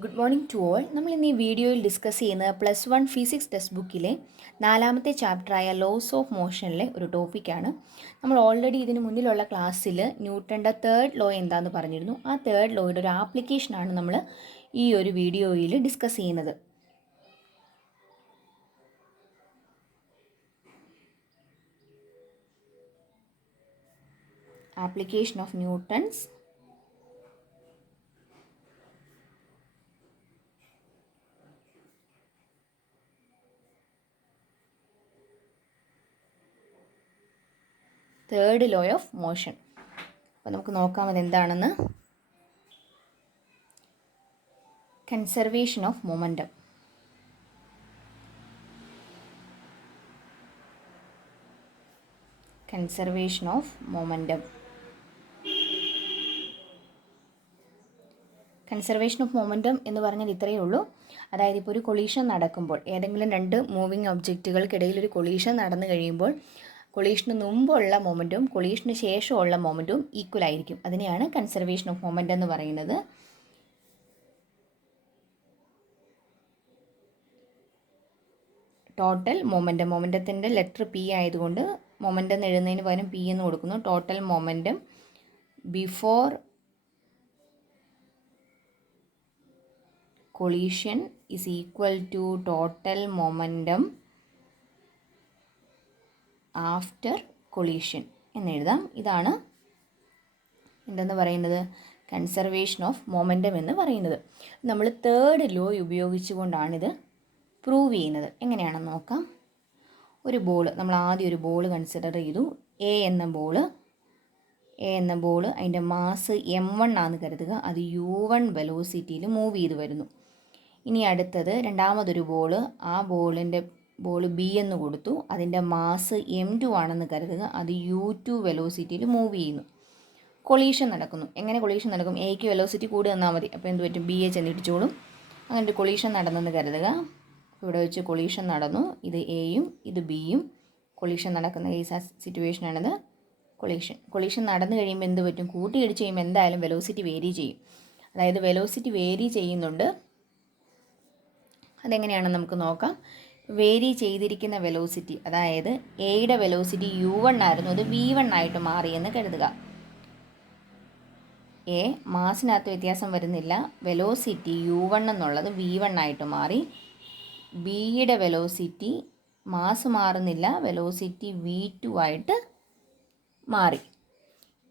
Good morning to all. നമ്മൾ ഇന്ന് ഈ വീഡിയോയിൽ ഡിസ്കസ് ചെയ്യുന്നത് +1 ഫിസിക്സ് ടെക്സ്റ്റ് ബുക്കിലെ 4ാമത്തെ ചാപ്റ്ററായ ലോസ് ഓഫ് മോഷനിലെ ഒരു ടോപ്പിക്കാണ്. നമ്മൾ ഓൾറെഡി ഇതിന് മുന്നിലുള്ള ക്ലാസ്സിൽ ന്യൂട്ടൻ്റെ തേർഡ് ലോ എന്താണെന്ന് പറഞ്ഞിരുന്നു. ആ തേർഡ് ലോയുടെ ഒരു ആപ്ലിക്കേഷനാണ് നമ്മൾ ഈ ഒരു വീഡിയോയിൽ ഡിസ്കസ് ചെയ്യുന്നത്. Application of Newton's third law of motion. അപ്പോൾ നമുക്ക് നോക്കാം അതെന്താണെന്ന്. Conservation of momentum. Conservation of momentum. Conservation of momentum എന്ന് പറഞ്ഞാൽ ഇത്രയേ ഉള്ളൂ. അതായത് ഇപ്പോൾ ഒരു കൊളീഷൻ നടക്കുമ്പോൾ, ഏതെങ്കിലും രണ്ട് മൂവിങ് ഒബ്ജക്റ്റുകൾക്കിടയിൽ ഒരു കൊളീഷൻ നടന്നു കഴിയുമ്പോൾ കൊളീഷന് മുമ്പുള്ള മൊമെൻറ്റും കൊളീഷന് ശേഷമുള്ള മൊമെൻറ്റും ഈക്വൽ ആയിരിക്കും. അതിനെയാണ് കൺസർവേഷൻ ഓഫ് മൊമെൻറ്റം എന്ന് പറയുന്നത്. ടോട്ടൽ മൊമെൻറ്റം, മൊമെൻറ്റത്തിൻ്റെ ലെറ്റർ പി ആയതുകൊണ്ട് മൊമെൻറ്റം എന്ന് എഴുതുന്നതിന് പകരം പി എന്ന് കൊടുക്കുന്നു. Total momentum before collision is equal to total momentum after collision എന്നെഴുതാം. ഇതാണ് എന്തെന്ന് പറയുന്നത്, കൺസർവേഷൻ ഓഫ് മൊമെൻറ്റം എന്ന് പറയുന്നത്. നമ്മൾ തേർഡ് ലോ ഉപയോഗിച്ചുകൊണ്ടാണിത് പ്രൂവ് ചെയ്യുന്നത്. എങ്ങനെയാണെന്ന് നോക്കാം. ഒരു ബോൾ, നമ്മൾ ആദ്യം ഒരു ബോൾ കൺസിഡർ ചെയ്തു. എ എന്ന ബോൾ അതിൻ്റെ മാസ് m1 ആണെന്ന് കരുതുക. അത് u1 വെലോസിറ്റിയിൽ മൂവ് ചെയ്ത് വരുന്നു. ഇനി അടുത്തത് രണ്ടാമതൊരു ആ ബോൾ ബി എന്ന് കൊടുത്തു. അതിൻ്റെ മാസ് m2 ആണെന്ന് കരുതുക. അത് u2 വെലോസിറ്റിയിൽ മൂവ് ചെയ്യുന്നു. കൊളീഷൻ നടക്കുന്നു. എങ്ങനെ കൊളീഷൻ നടക്കും? എക്ക് വെലോസിറ്റി കൂടി തന്നാൽ മതി. അപ്പോൾ എന്ത് പറ്റും? ബിയെ ചെന്നിടിച്ചോളും. അങ്ങനെ ഒരു കൊളീഷൻ നടന്നെന്ന് കരുതുക. ഇവിടെ വെച്ച് കൊളീഷൻ നടന്നു. ഇത് എയും ഇത് ബിയും കൊളീഷൻ നടക്കുന്ന സിറ്റുവേഷനാണിത്. കൊളീഷൻ നടന്നു കഴിയുമ്പോൾ എന്ത് പറ്റും? കൂട്ടിയിടിച്ച് കഴിയുമ്പോൾ എന്തായാലും വെലോസിറ്റി വേരി ചെയ്യും. അതായത് വെലോസിറ്റി വേരി ചെയ്യുന്നുണ്ട്. അതെങ്ങനെയാണെന്ന് നമുക്ക് നോക്കാം. വേരി ചെയ്തിരിക്കുന്ന വെലോസിറ്റി, അതായത് എയുടെ വെലോസിറ്റി u1 ആയിരുന്നു, അത് v1 ആയിട്ട് മാറിയെന്ന് കരുതുക. എ മാസിനകത്ത് വ്യത്യാസം വരുന്നില്ല. വെലോസിറ്റി u1 എന്നുള്ളത് v1 ആയിട്ട് മാറി. ബിയുടെ വെലോസിറ്റി മാസ് മാറുന്നില്ല, വെലോസിറ്റി v2 ആയിട്ട് മാറി.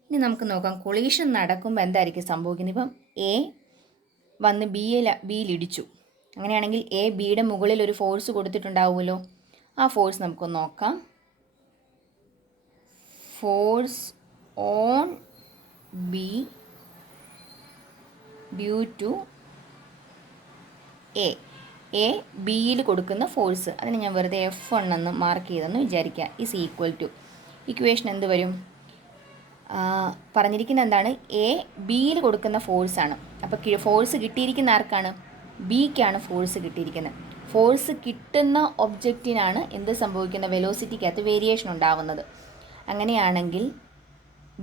ഇനി നമുക്ക് നോക്കാം കൊളീഷൻ നടക്കുമ്പോൾ എന്തായിരിക്കും സംഭവിക്കുന്നത്. ഇപ്പം എ വന്ന് ബിയിലിടിച്ചു. അങ്ങനെയാണെങ്കിൽ എ ബിയുടെ മുകളിൽ ഒരു ഫോഴ്സ് കൊടുത്തിട്ടുണ്ടാവുമല്ലോ. ആ ഫോഴ്സ് നമുക്കൊന്ന് നോക്കാം. Force on B due to A ബിയിൽ കൊടുക്കുന്ന ഫോഴ്സ്, അതിന് ഞാൻ വെറുതെ F1 എന്ന് മാർക്ക് ചെയ്തെന്ന് വിചാരിക്കുക. ഈസ് ഈക്വൽ ടു, ഇക്വേഷൻ എന്ത് വരും? പറഞ്ഞിരിക്കുന്നത് എന്താണ്? എ ബിയിൽ കൊടുക്കുന്ന ഫോഴ്സാണ്. അപ്പോൾ ഫോഴ്സ് കിട്ടിയിരിക്കുന്ന ആർക്കാണ്? ബിക്കാണ് ഫോഴ്സ് കിട്ടിയിരിക്കുന്നത്. ഫോഴ്സ് കിട്ടുന്ന ഒബ്ജക്റ്റിനാണ് എന്ത് സംഭവിക്കുന്ന? വെലോസിറ്റിക്കകത്ത് വേരിയേഷൻ ഉണ്ടാവുന്നത്. അങ്ങനെയാണെങ്കിൽ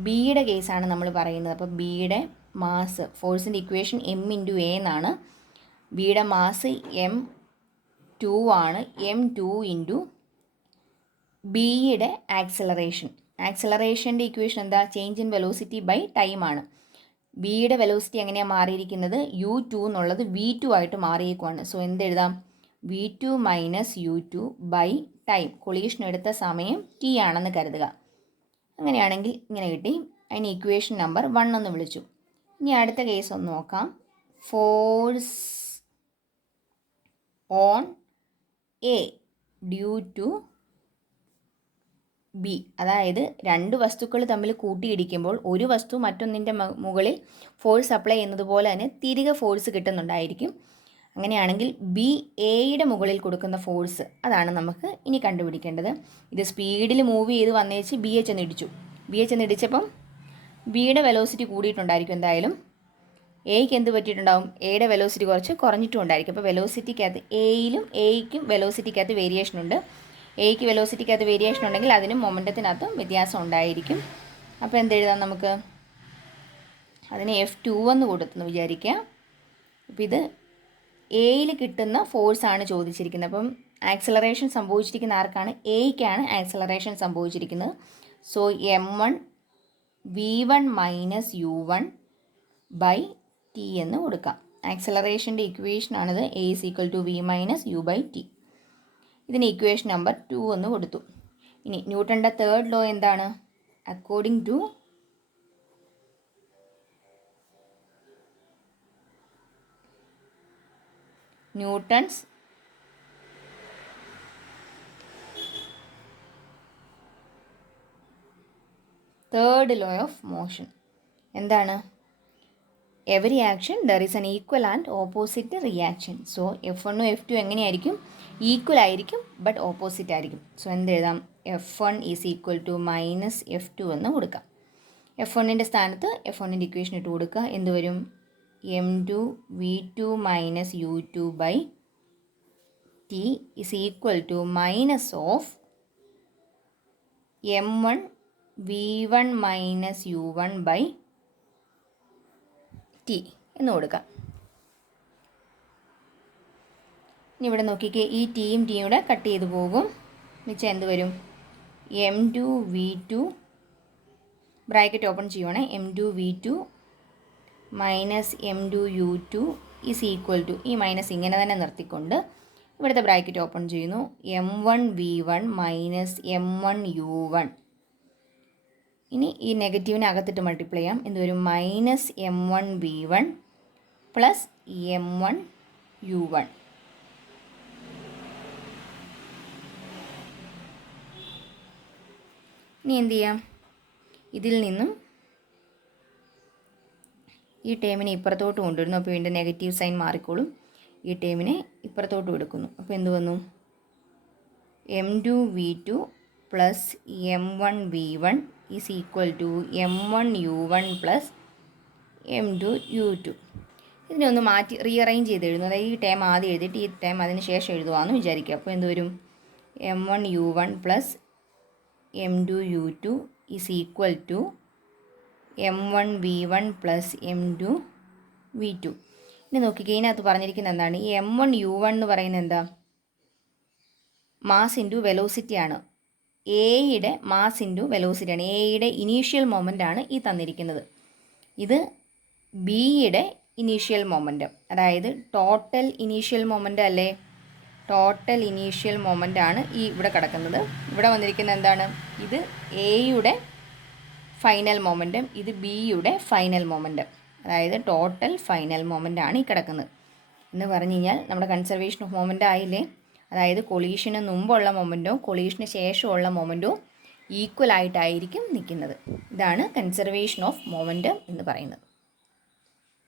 ബിയുടെ കേസാണ് നമ്മൾ പറയുന്നത്. അപ്പോൾ ബിയുടെ മാസ്, ഫോഴ്സിൻ്റെ ഇക്വേഷൻ m × a എന്നാണ്. ബിയുടെ മാസ് m2 ആണ്. m2 × ബിയുടെ ആക്സലറേഷൻ്റെ ഇക്വേഷൻ എന്താ? Change in velocity by time ആണ്. ബിയുടെ വെലോസിറ്റി എങ്ങനെയാണ് മാറിയിരിക്കുന്നത്? u2 എന്നുള്ളത് v2 ആയിട്ട് മാറിയേക്കുവാണ്. സോ എന്തെഴുതാം? v2 - u2 by time. Collision എടുത്ത സമയം t ആണെന്ന് കരുതുക. അങ്ങനെയാണെങ്കിൽ ഇങ്ങനെ കിട്ടി. അതിന് ഇക്വേഷൻ നമ്പർ 1 എന്ന് വിളിച്ചു. ഇനി അടുത്ത കേസ് ഒന്ന് നോക്കാം. Force on A due to B, അതായത് രണ്ട് വസ്തുക്കൾ തമ്മിൽ കൂട്ടിയിടിക്കുമ്പോൾ ഒരു വസ്തു മറ്റൊന്നിൻ്റെ മുകളിൽ ഫോഴ്സ് അപ്ലൈ ചെയ്യുന്നത് പോലെ തന്നെ തിരികെ ഫോഴ്സ് കിട്ടുന്നുണ്ടായിരിക്കും. അങ്ങനെയാണെങ്കിൽ ബി എയുടെ മുകളിൽ കൊടുക്കുന്ന ഫോഴ്സ്, അതാണ് നമുക്ക് ഇനി കണ്ടുപിടിക്കേണ്ടത്. ഇത് സ്പീഡിൽ മൂവ് ചെയ്ത് വന്നേച്ച് ബിയെ ചെന്നിടിച്ചപ്പം ബിയുടെ വെലോസിറ്റി കൂടിയിട്ടുണ്ടായിരിക്കും. എന്തായാലും എയ്ക്ക് എന്ത് പറ്റിയിട്ടുണ്ടാവും? എയുടെ വെലോസിറ്റി കുറഞ്ഞിട്ടും ഉണ്ടായിരിക്കും. അപ്പോൾ വെലോസിറ്റിക്കകത്ത് എയ്ക്കും വെലോസിറ്റിക്കകത്ത് വേരിയേഷൻ ഉണ്ട്. എയ്ക്ക് വെലോസിറ്റിക്കകത്ത് വേരിയേഷൻ ഉണ്ടെങ്കിൽ അതിനും മൊമെൻറ്റത്തിനകത്തും വ്യത്യാസം ഉണ്ടായിരിക്കും. അപ്പോൾ എന്തെഴുതാം നമുക്ക്? അതിന് F2 എന്ന് കൊടുത്തെന്ന് വിചാരിക്കുക. അപ്പോൾ ഇത് എയിൽ കിട്ടുന്ന ഫോഴ്സാണ് ചോദിച്ചിരിക്കുന്നത്. അപ്പം ആക്സലറേഷൻ സംഭവിച്ചിരിക്കുന്ന ആർക്കാണ്? എയ്ക്കാണ് ആക്സലറേഷൻ സംഭവിച്ചിരിക്കുന്നത്. So m1 v1 minus u1 by T എന്ന് കൊടുക്കാം. ആക്സലറേഷൻ്റെ ഇക്വേഷനാണിത്. A is equal to V minus U by T. ഇതിന് ഇക്വേഷൻ നമ്പർ 2 എന്ന് കൊടുത്തു. ഇനി ന്യൂട്ടൻ്റെ തേർഡ് ലോ എന്താണ്? According to Newton's third law of motion എന്താണ്? Every action there is an equal and opposite reaction. So F1 F2 എങ്ങനെയായിരിക്കും? Equal ആയിരിക്കും, but opposite ആയിരിക്കും. സോ എന്ത് എഴുതാം? F1 is equal to minus F2 എന്ന് കൊടുക്കാം. F1ൻ്റെ സ്ഥാനത്ത് F1ൻ്റെ ഇക്വേഷൻ ഇട്ട് കൊടുക്കുക. എന്ത് വരും? m2 v2 minus u2 by T is equal to minus of m1 v1 minus u1 by T എന്ന് കൊടുക്കാം. ഇനി ഇവിടെ നോക്കിക്കേ, ഈ ടിയും ടിയും കൂടെ കട്ട് ചെയ്ത് പോകും. മിച്ചം എന്ത് വരും? m2 v2 ബ്രാക്കറ്റ് ഓപ്പൺ ചെയ്യുവാണ്. m2 v2 minus m2 u2 is equal to, ഈ മൈനസ് ഇങ്ങനെ തന്നെ നിർത്തിക്കൊണ്ട് ഇവിടുത്തെ ബ്രാക്കറ്റ് ഓപ്പൺ ചെയ്യുന്നു. m1 v1 minus m1 u1. ഇനി ഈ നെഗറ്റീവിനെ അകത്തിട്ട് മൾട്ടിപ്ലൈ ചെയ്യാം. എന്ത് വരും? Minus m1 v1 plus m1 u1. ഇനി എന്ത് ചെയ്യാം? ഇതിൽ നിന്നും ഈ ടേമിനെ ഇപ്പുറത്തോട്ട് കൊണ്ടുവരുന്നു. അപ്പോൾ വീണ്ടും നെഗറ്റീവ് സൈൻ മാറിക്കോളും. ഈ ടേമിനെ ഇപ്പുറത്തോട്ട് എടുക്കുന്നു. അപ്പോൾ എന്ത് വന്നു? m2 v2 plus m1 v1 is equal to m1 u1 plus m2 u2. ഇതിനെ ഒന്ന് മാറ്റി റീഅറേഞ്ച് ചെയ്ത് എഴുതുന്നു. അതായത് ഈ ടൈം ആദ്യം എഴുതിയിട്ട് ഈ ടൈം അതിന് ശേഷം എഴുതുവാന്ന് വിചാരിക്കുക. അപ്പോൾ എന്ത് വരും? m1 u1 plus m2 u2 is equal to m1 v1 plus m2 v2. ഇനി നോക്കിക്കുക, ഇതിനകത്ത് പറഞ്ഞിരിക്കുന്നത് എന്താണ്? ഈ m1 u1 എന്ന് പറയുന്നത് എന്താ? മാസ് ഇൻറ്റു വെലോസിറ്റിയാണ്. എയുടെ മാസ് ഇൻറ്റു വെലോസിറ്റിയാണ്. എയുടെ ഇനീഷ്യൽ മൊമെൻ്റ് ആണ് ഈ തന്നിരിക്കുന്നത്. ഇത് ബിയുടെ ഇനീഷ്യൽ മൊമെൻറ്റം, അതായത് ടോട്ടൽ ഇനീഷ്യൽ മൊമെൻ്റ് അല്ലേ? ടോട്ടൽ ഇനീഷ്യൽ മൊമെൻ്റ് ആണ് ഈ ഇവിടെ കിടക്കുന്നത്. ഇവിടെ വന്നിരിക്കുന്നത് എന്താണ്? ഇത് എയുടെ ഫൈനൽ മൊമെൻറ്റം, ഇത് ബിയുടെ ഫൈനൽ മൊമെൻറ്റം, അതായത് ടോട്ടൽ ഫൈനൽ മൊമെൻ്റ് ആണ് ഈ കിടക്കുന്നത്. എന്ന് പറഞ്ഞു കഴിഞ്ഞാൽ നമ്മുടെ കൺസർവേഷൻ ഓഫ് മൊമെൻ്റ് ആയില്ലേ? അതായത് കൊളീഷന് മുമ്പുള്ള മൊമെൻറ്റോ കൊളീഷന് ശേഷമുള്ള മൊമെൻറ്റോ ഈക്വൽ ആയിട്ടായിരിക്കും നിൽക്കുന്നത്. ഇതാണ് കൺസർവേഷൻ ഓഫ് മൊമെൻറ്റം എന്ന് പറയുന്നത്.